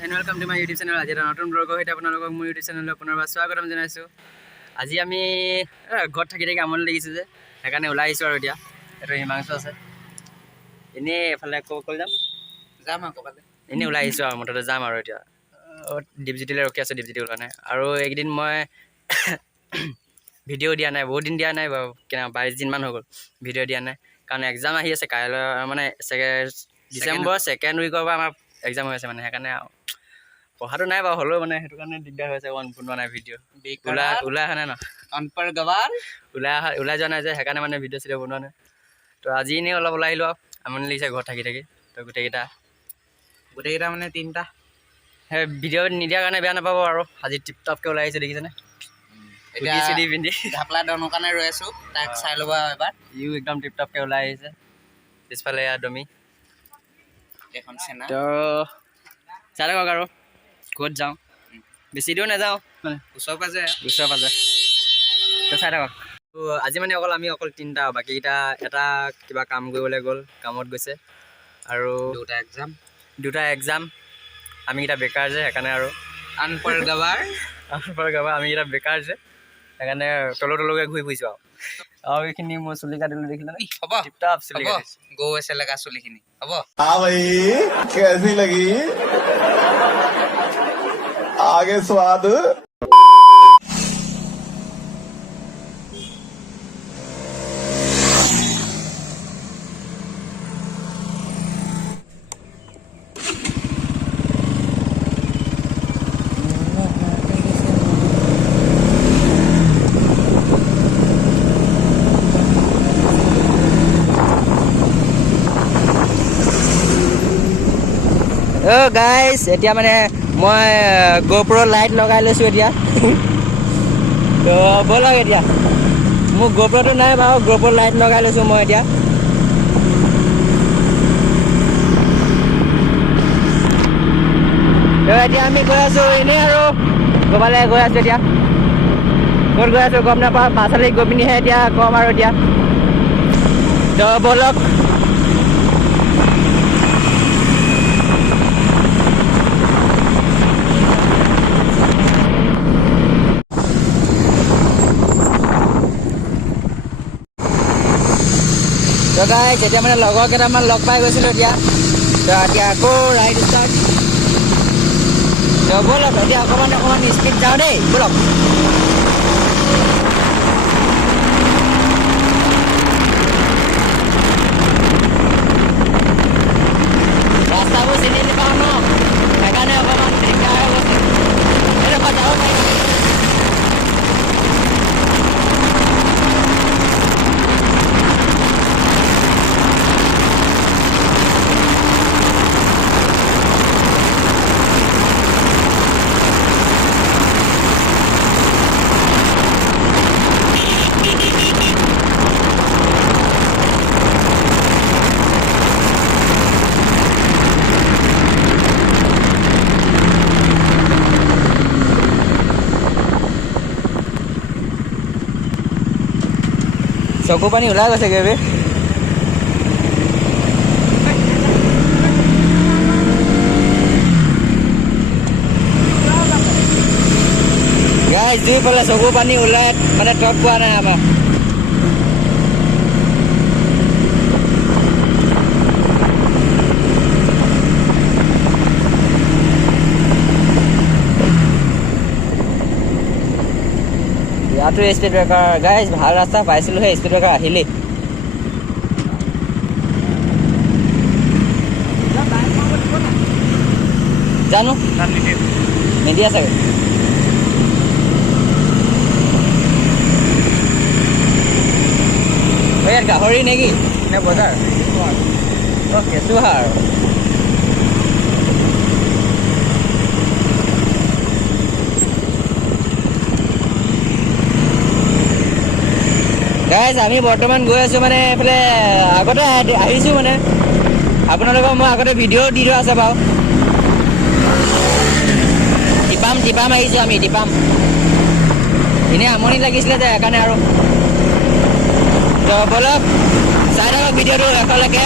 and welcome to my YouTube channel. আজি নতুন blog হইতে আপোনালোকক মোৰ YouTube চেনেললৈ পুনৰবাৰ স্বাগতম জনাইছো। আজি আমি ঘৰত থাকি আমনি লাগিছে যে সেইকাৰণে ওলাই আহিছো আৰু এতিয়া এটো হিমাংশু আছে। এনে এফালে কল যাম আকৌ পালে। এনে ওলাই আহিছো আৰু মটতে যাম আৰু এতিয়া ডিপজিটিলে ৰখি আছে ডিপজিটি ওলা নাই আৰু একদিন মই ভিডিঅ' দিয়া নাই বহুত দিন দিয়া নাই বাৰু 22 দিন মান হৈ গ'ল ভিডিঅ' দিয়া নাই কাৰণ এক্সাম আহি আছে কাইলৈ মানে ডিসেম্বৰ সেকেন্ড উইকৰ পৰা আমাৰ এক্সাম হৈ আছে মানে সেইকাৰণে পঢ়াটো নাই বাৰু হলেও মানে সেইটো কাৰণে দিগদাৰ হৈছে বনোৱা নাই ভিডিঅ' ওলাই আহা নাই ন অনপৰ গৱাৰ ওলাই যোৱা নাই যে সেইকাৰণে মানে ভিডিঅ' চিডিঅ' বনোৱা নাই তো আজি এনেই অলপ ওলাই আহিলোঁ আমনি লাগিছে ঘৰত থাকি তো গোটেইকেইটা মানে তিনিটা সেই ভিডিঅ' নিদিয়াৰ কাৰণে বেয়া নাপাব আৰু আজি টিপটপকৈ ওলাই আহিছে দেখিছেনে ঢাপলা দনৰ কাৰণে ৰৈ আছো তাক চাই ল'ব এবাৰ ইও একদম টিপটপকৈ ওলাই আহিছে পিছফালে দমি এখন চেনা তো চাই থাকক আৰু ক'ত যাওঁ বেছি দূৰ নাযাওঁ মানে ওচৰ পাজে তো চাই থাকক তো আজি মানে আমি অকল তিনিটা বাকীকেইটা এটা কিবা কাম কৰিবলৈ গ'ল কামত গৈছে আৰু দুটা এক্সাম আমিকেইটা বেকাৰ যে সেইকাৰণে আৰু আনপৰ গাবাৰ আমিকেইটা বেকাৰ যে সেইকাৰণে তলকৈ ঘূৰি ফুৰিছোঁ আৰু এইখিনি মই চুলি কাটিলোঁ দেখিলে হ'ব টিপটপ চুলি কাটিছোঁ গৌ আছে লগা চুলিখিনি হ'ব भाई कैसी लगी आगे स्वाद গাইজ এতিয়া মানে মই GoPro লাইট লগাই লৈছোঁ এতিয়া তো ব'লক এতিয়া মোৰ GoProটো নাই বাৰু GoPro লাইট লগাই লৈছোঁ মই এতিয়া তো এতিয়া আমি গৈ আছোঁ এনেই আৰু ক'ৰবালৈ গৈ আছোঁ এতিয়া ক'ত গৈ আছোঁ গম নাপাওঁ পাছলৈ গৈ পিনিহে এতিয়া ক'ম আৰু এতিয়া তো ব'লক তো গাইজ এতিয়া মানে লগৰ কেইটামান লগ পাই গৈছিলোঁ এতিয়া তো এতিয়া আকৌ ৰাইড ষ্টাৰ্ট তো ব'লক এতিয়া অকণমান স্পীড যাওঁ দেই ব'লক ৰাস্তাবোৰ চিনি নাপাওঁ ন সেইকাৰণে অকণমান দিগদাৰ হৈ গৈছে এনেকুৱা যাব পাৰিম চকু পানী ওলাই গৈছেগৈ বে গাইজ দুইফালে চকু পানী ওলাই মানে টপ পোৱা নাই আমাৰ ইয়াতো স্পীড ব্ৰেকাৰ গাইজ ভাল ৰাস্তা পাইছিলোঁহে স্পীড ব্ৰেকাৰ আহিলেই জানো নিদিয়া চাগে ইয়াত গাহৰি নেকি নে বজাৰ অঁ কেঁচুসাৰ গাইজ আমি বৰ্তমান গৈ আছোঁ মানে এইফালে আগতে আহিছোঁ মানে আপোনালোকক মই আগতে ভিডিঅ' দি থোৱা আছে বাৰু টিপাম আহিছোঁ আমি টিপাম এনেই আমনি লাগিছিলে যে সেইকাৰণে আৰু তো ব'লক চাই থাকক ভিডিঅ'টো শেষলৈকে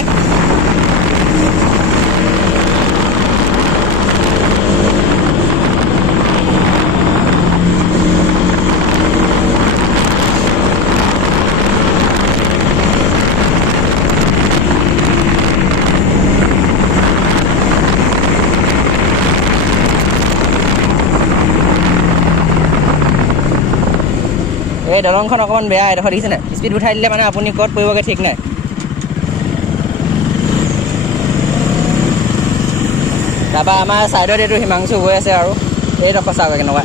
এই দলংখন অকণমান বেয়া এডোখৰ দেখিছে নাই স্পীড উঠাই দিলে মানে আপুনি ক'ত পৰিবগৈ ঠিক নাই তাৰপৰা আমাৰ ছাইডত এইটো হিমাংশু গৈ আছে আৰু এইডোখৰ চাওক কেনেকুৱা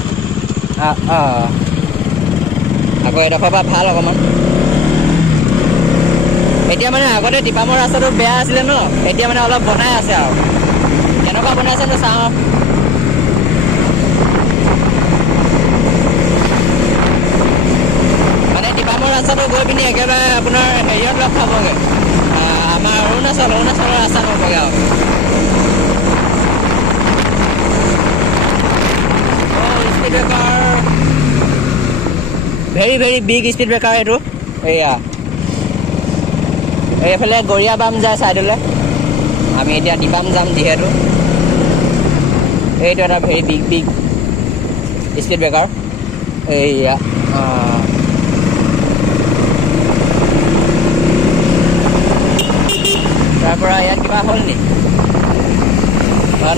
আকৌ এইডোখৰ পৰা ভাল অকণমান এতিয়া মানে আগতে টিপামৰ ৰাস্তাটো বেয়া আছিলে ন এতিয়া মানে অলপ বনাই আছে আৰু কেনেকুৱা বনাইছে নো চাওঁ মানে টিপামৰ ৰাস্তাটো গৈ পিনি একেবাৰে আপোনাৰ হেৰিয়ত লগ খাবগৈ আমাৰ অৰুণাচলৰ ৰাস্তা নহ'বগৈ আৰু speed breaker very big speed breaker এইটো এয়া এইফালে গৰিয়া বাম যায় ছাইডলৈ আমি এতিয়া টিপাম যাম যিহেতু এইটো এটা ভেৰি বিগ স্পীড ব্ৰেকাৰ এইয়া তাৰপৰা ইয়াত কিবা হ'ল নি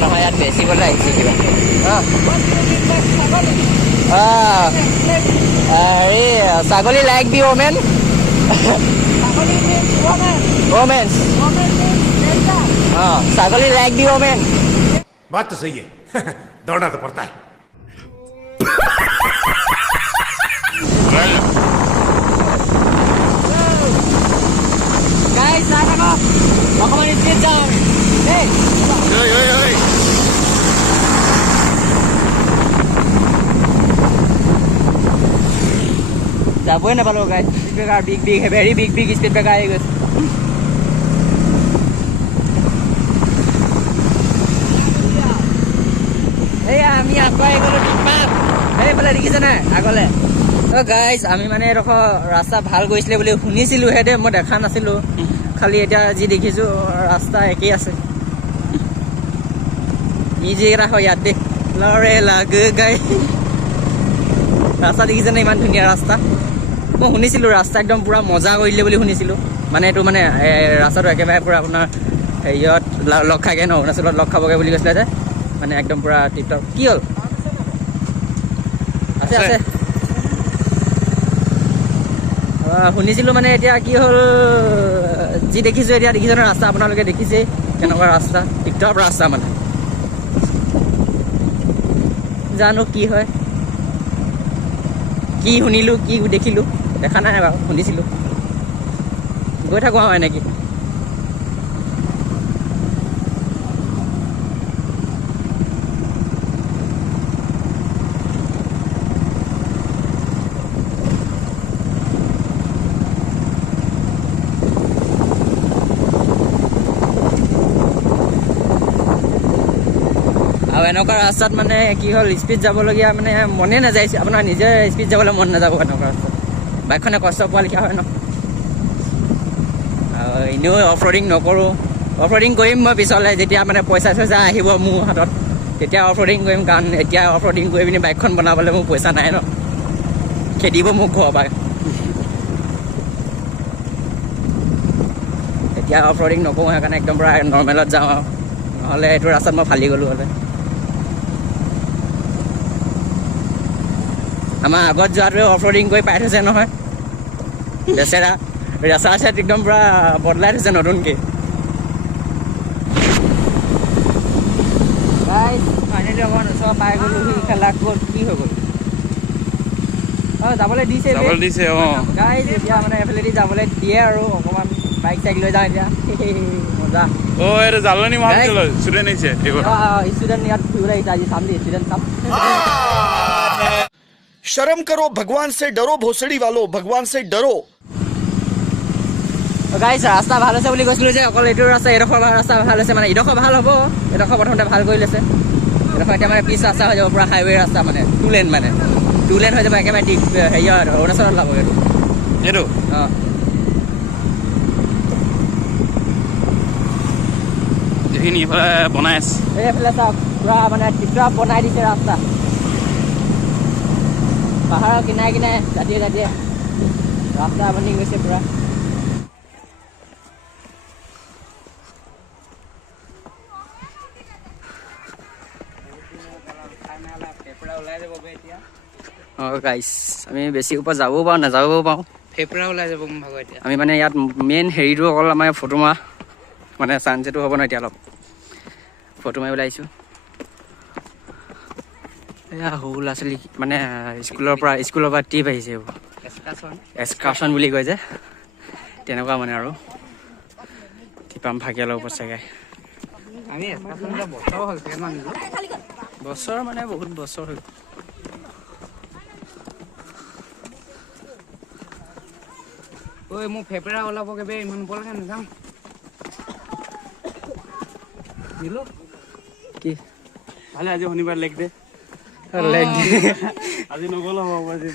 নহয় ইয়াত বেচিবলৈ আহিছে কিবা হেৰি ছাগলী লাইক বি ওমেন वोमेन्स हाँ सागली लाइक दी वोमेन बात तो सही है दौड़ना तो पड़ता है guys sana ko ako man sit down hey যাবই নাপালো guys speed breaker big very big speed breaker আহি গৈছে এইয়া আমি আগুৱাই গ'লো টিপাম এইফালে দেখিছে নাই আগলৈ গাইজ আমি মানে এডোখৰ ৰাস্তা ভাল কৰিছিলে বুলি শুনিছিলোঁ হেঁতে মই দেখা নাছিলোঁ খালি এতিয়া যি দেখিছোঁ ৰাস্তা একেই আছে নিজেইৰা হয় ইয়াত দেই লৰে লাগে গাই ৰাস্তা দেখিছে নে ইমান ধুনীয়া ৰাস্তা মই শুনিছিলোঁ ৰাস্তা একদম পূৰা মজা কৰিলে বুলি শুনিছিলোঁ মানে এইটো মানে ৰাস্তাটো একেবাৰে পূৰা আপোনাৰ হেৰিয়ত লগ খাগে ন অৰুণাচলত লগ খাবগৈ বুলি কৈছিলে যে মানে একদম পূৰা টিপটপ কি হ'ল আছে শুনিছিলোঁ মানে এতিয়া কি হ'ল যি দেখিছোঁ এতিয়া দেখিছে ন ৰাস্তা আপোনালোকে দেখিছেই কেনেকুৱা ৰাস্তা টিপটপ ৰাস্তা মানে জানো কি হয় কি শুনিলোঁ কি দেখিলোঁ দেখা নাই বাৰু শুনিছিলোঁ গৈ থাকোঁ আৰু এনেকৈ আৰু এনেকুৱা ৰাস্তাত মানে কি হ'ল স্পীড যাবলগীয়া মানে মনে নাযায় আপোনাৰ নিজে স্পীড যাবলৈ মন নাযাব এনেকুৱা ৰাস্তাত বাইকখনে কষ্ট পোৱালৈকে হয় ন আৰু এনেও অফ ৰ'ডিং নকৰোঁ অফ ৰ'ডিং কৰিম মই পিছলৈ যেতিয়া মানে পইচা আহিব মোৰ হাতত তেতিয়া অফ ৰ'ডিং কৰিম কাৰণ এতিয়া অফ ৰ'ডিং কৰি পিনি বাইকখন বনাবলৈ মোৰ পইচা নাই ন খেদিব মোক ঘৰৰ পৰা এতিয়া অফ ৰ'ডিং নকৰোঁ সেইকাৰণে একদম পূৰা নৰ্মেলত যাওঁ আৰু নহ'লে এইটো ৰাস্তাত মই ফালি গ'লোঁ হ'লে আমাৰ আগত যোৱাটোৱে অফ ৰ'ডিং কৰি পাই থৈছে নহয় বেচেৰা ৰাস্তা চাইড একদম পূৰা বদলাই থৈছে নতুনকৈ ফাইনেলি অকণমান ওচৰ পাই গ'লোঁ সি খেলা ক'ত কি হৈ গ'ল যাবলৈ দিছে গাইজ এতিয়া মানে এফালেদি যাবলৈ দিয়ে আৰু অকণমান বাইক চাইক লৈ যাওঁ এতিয়া মজা জালনী ষ্টুডেণ্ট ষ্টুডেণ্ট ইয়াত ফুৰিবলৈ আহিছে আজি চাম দেই ষ্টুডেণ্ট চাম शर्म करो भगवान से डरो भोसड़ी वालों भगवान से डरो গাইজ ৰাস্তা ভাল হৈছে বুলি কৈছিলোঁ যে অকল এইটো ৰাস্তা এডোখৰ ৰাস্তা ভাল হৈছে মানে এডোখৰ ভাল হ'ব এডোখৰ প্ৰথমতে ভাল কৰি লৈছে এডোখৰ এতিয়া মানে পিচ ৰাস্তা হৈ যাব পূৰা হাইৱে ৰাস্তা মানে টু লেন হৈ যাব একেবাৰে হেৰিয়ত অৰুণাচলত লাভ এইটো অঁ এইখিনি এইফালে বনাই আছে এইফালে চাওক পূৰা মানে টিপটপ বনাই দিছে ৰাস্তা পাহাৰৰ কিনাৰে দাঁতিয়ে ৰাস্তা বনি গৈছে পূৰা ওলাই যাব এতিয়া অঁ গাইছ আমি বেছি ওপৰত যাবও পাৰোঁ নাযাবও পাৰোঁ ফেপৰা ওলাই যাব মোৰ ভাগৰ এতিয়া আমি মানে ইয়াত মেইন হেৰিটো অকল আমাৰ ফটো মাৰা মানে চানছেটো হ'ব ন এতিয়া অলপ ফটো মাৰিবলৈ আহিছোঁ এয়া সৰু ল'ৰা ছোৱালী মানে স্কুলৰ পৰা ট্ৰিপ আহিছে এইবোৰ এক্সকাৰ্চন বুলি কয় যে তেনেকুৱা মানে আৰু টিপাম ফাকিয়ালৰ ওপৰত চাগে আমি এক্সকাৰ্চন বছৰ হ'ল কিমান বছৰ মানে বহুত বছৰ হ'ল ঐ মোৰ ফেপৰা ওলাবগৈ বে ইমান ওপৰলৈকে নাযাওঁ দিলো কি ভালে আজি শনিবাৰ লেগ দে আজি নগ'লেও হ'ব আজি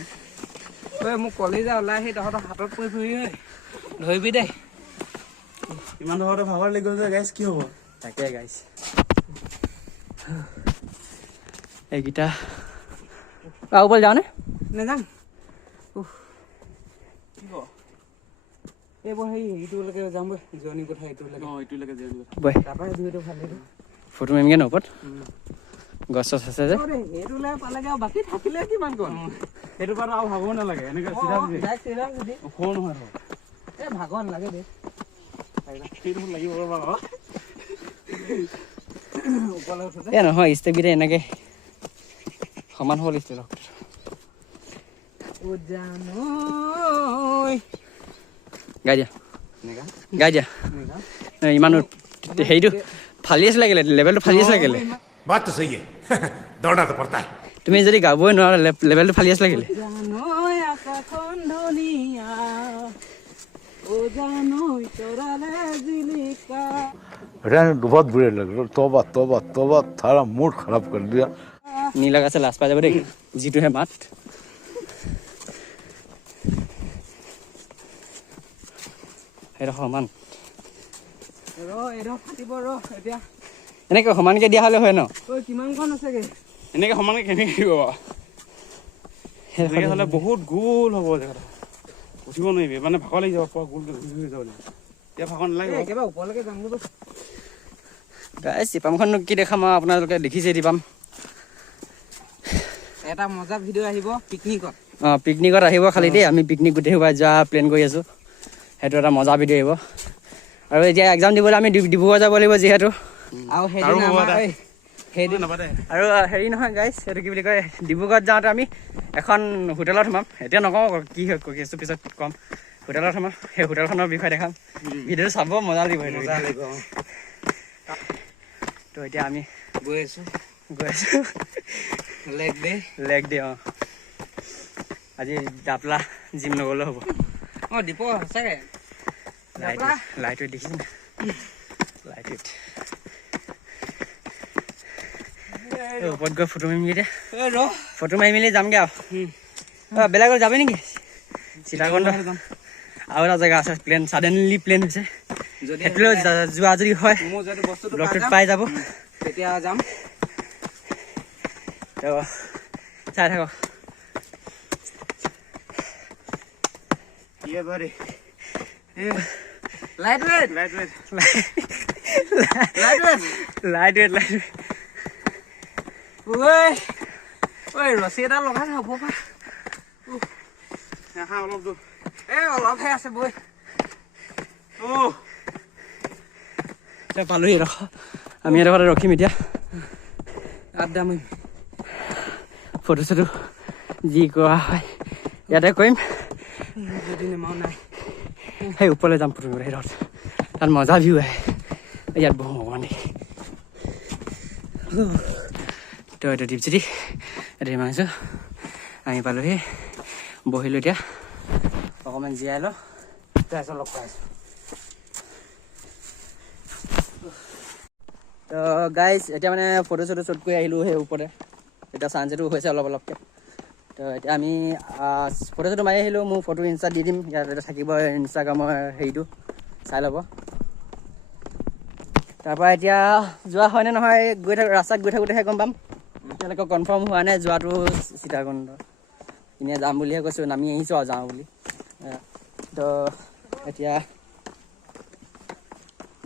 ঐ মোক কলেজা ওলাই আহি তহঁতৰ হাতত পৰি ফুৰি ঐ ধৰিবি দেই ইমান ধৰতে ভাগৰ লাগি গ'ল যে গাইছ কি হ'ব তাকে গাইছ এইকেইটা আৰু বল যাওঁনে নাযাওঁ এইবোৰ সেই হেৰিটোলৈকে যাম বৈ যোৱানী কথা এইটোলৈকে এইটোলৈকে যে বৈ তাৰপৰা ভিউটো ভাল লাগিব ফটো মাৰিমগৈ ন ওপৰত গছ চছ আছে যে এইটোলৈ পালেগে আৰু বাকী থাকিলে কিমান কণ সেইটো কাৰণে আৰু ভাগৰ নালাগে এনেকে চিধা ওখ নহয় এই ভাগৰ নালাগে দেই সেইটো লাগিব বাৰু ওপৰলৈ উঠোতে এই নহয় ষ্টেপকেইটা এনেকৈ সমান হ'ব লাগিছিল গাই দিয়া ইমান হেৰিটো ফালি আছিলে কেলে লেভেলটো ফালি আছিলে কেলে बात तो सही है दौड़ना तो पड़ता है তুমি যদি গাবই নোৱাৰা লেভেলটো ফালি আছিলে কেলে জানৈ আকাশখন ধুনীয়া ও জানৈ তৰালে জিলিকা रहने दो बहुत बुरे लग रहे तौबा तौबा तौबा सारा मूड खराब कर दिया নীলা গাছে লাজ পাই যাব দেই যিটোহে মাত সেইটো সমান ৰ ফাটিব ৰ এতিয়া এনেকৈ সমানকৈ দিয়া হ'লে হয় ন ঐ কিমানখন আছেগে এনেকে সমানকে কেনেকে দিব বাৰু এনেকে হ'লে বহুত গোল হ'ব জেগাটো উঠিব নোৱাৰিবি মানে ভাগৰ লাগি যাব পুৰা গোলকৈ ঘূৰি ঘূৰি যাব লাগিব এতিয়া ভাগৰ নালাগিব একেবাৰে ওপৰলৈকে যাম গৈ গাইছ টিপামখননো কি দেখাম আৰু আপোনালোকে দেখিছে টিপাম এটা মজা ভিডিঅ' আহিব পিকনিকত অঁ পিকনিকত আহিব খালি দেই আমি পিকনিক গোটেই সোপা যোৱা প্লেন কৰি আছোঁ সেইটো এটা মজা ভিডিঅ' আহিব আৰু এতিয়া এক্সাম দিবলৈ আমি ডিব্ৰুগড় যাব লাগিব যিহেতু আৰু সেইদিনা আমাৰ সেইদিন নাপাতে আৰু হেৰি নহয় গাইছ সেইটো কি বুলি কয় ডিব্ৰুগড়ত যাওঁতে আমি এখন হোটেলত সোমাম এতিয়া নকওঁ কি হয় কেছটো পিছত ক'ম হোটেলত সোমাম সেই হোটেলখনৰ বিষয়ে দেখাম ভিডিঅ'টো চাব মজা লাগিব সেইটো মজা লাগিব তো এতিয়া আমি গৈ আছোঁ লেগ দে অঁ আজি ডাপলা জিম নগ'লেও হ'ব অঁ দীপ সঁচাকৈ লাইটত দেখিছে লাইটত ওপৰত গৈ ফটো মাৰিমগৈ এতিয়া ফটো মাৰি মেলি যামগৈ আৰু বেলেগত যাবি নেকি সীতাকুণ্ড আৰু এটা জেগা আছে প্লেন ছাডেনলি প্লেন হৈছে সেইটোলৈ যোৱা যদি হয় মোৰ যদি বস্তুটো ব্লগটোত পাই যাব তেতিয়া যাম তো চাই থাকক লাইট ৱেট ঐ ৰছী এটা লগাই হ'ব পা অলপ দূৰ অলপহে আছে বৈ পালোহি ৰখ আমি এডোখৰতে ৰখিম এতিয়া আড্ডা মাৰিম ফটো চটো যি কৰা হয় ইয়াতে কৰিম যদি নেমাও নাই সেই ওপৰলৈ যাম ফটো মাৰিবলৈ সেইডোখৰত তাত মজা ভিউ আহে ইয়াত বহু অকণমান দেই তো এইটো দীপজ্যোতি এইটো মাৰিছোঁ আমি পালোহি বহিলোঁ এতিয়া অকণমান জীয়াই লওঁ তাৰপিছত লগ পাইছোঁ তো গাইজ এতিয়া মানে ফটো চটো শ্বুট কৰি আহিলোঁ সেই ওপৰতে এতিয়া চানছেটো হৈছে অলপ অলপকৈ তো এতিয়া আমি ফটো চটো মাৰি আহিলোঁ মোৰ ফটো ইনষ্টাত দি দিম ইয়াত এটা থাকিব ইনষ্টাগ্ৰামৰ হেৰিটো চাই ল'ব তাৰপৰা এতিয়া যোৱা হয়নে নহয় ৰাস্তাত গৈ থাকোঁতেহে গম পাম এতিয়ালৈকে কনফাৰ্ম হোৱা নাই যোৱাটো সীতাকুণ্ড এনেই যাম বুলিহে কৈছোঁ নামি আহিছোঁ আৰু যাওঁ বুলি তো এতিয়া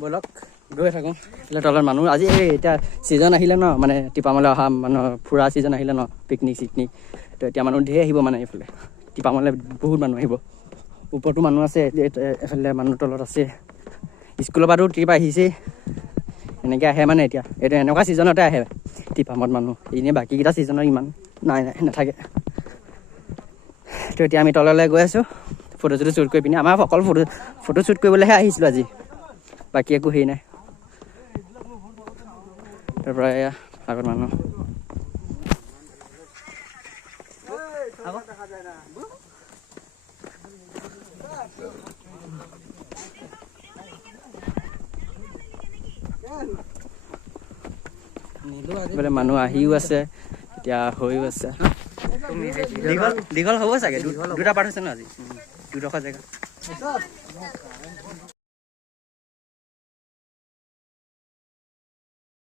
ব'লক গৈ থাকোঁ এইফালে তলত মানুহ আজি এতিয়া ছিজন আহিলে ন মানে টিপামলৈ অহা মানুহ ফুৰা ছিজন আহিলে ন পিকনিক চিকনিক তো এতিয়া মানুহ ধেৰ আহিব মানে এইফালে টিপামলৈ বহুত মানুহ আহিব ওপৰতো মানুহ আছে এফালে মানুহ তলত আছে স্কুলৰ পৰাতো ট্ৰিপ আহিছেই এনেকৈ আহে মানে এতিয়া এইটো এনেকুৱা ছিজনতে আহে টিপামত মানুহ এনেই বাকীকেইটা ছিজনত ইমান নাথাকে তো এতিয়া আমি তললৈ গৈ আছোঁ ফটো চটো শ্বুট কৰি পিনি আমাৰ অকল ফটো শ্বুট কৰিবলৈহে আহিছিলোঁ আজি বাকী একো হেৰি নাই তাৰপৰা এয়া আগত মানুহ বোলে মানুহ আহিও আছে এতিয়া হৈও আছে দীঘল হ'ব চাগে দুটা পাৰ্ট হৈছে ন আজি 2 জেগা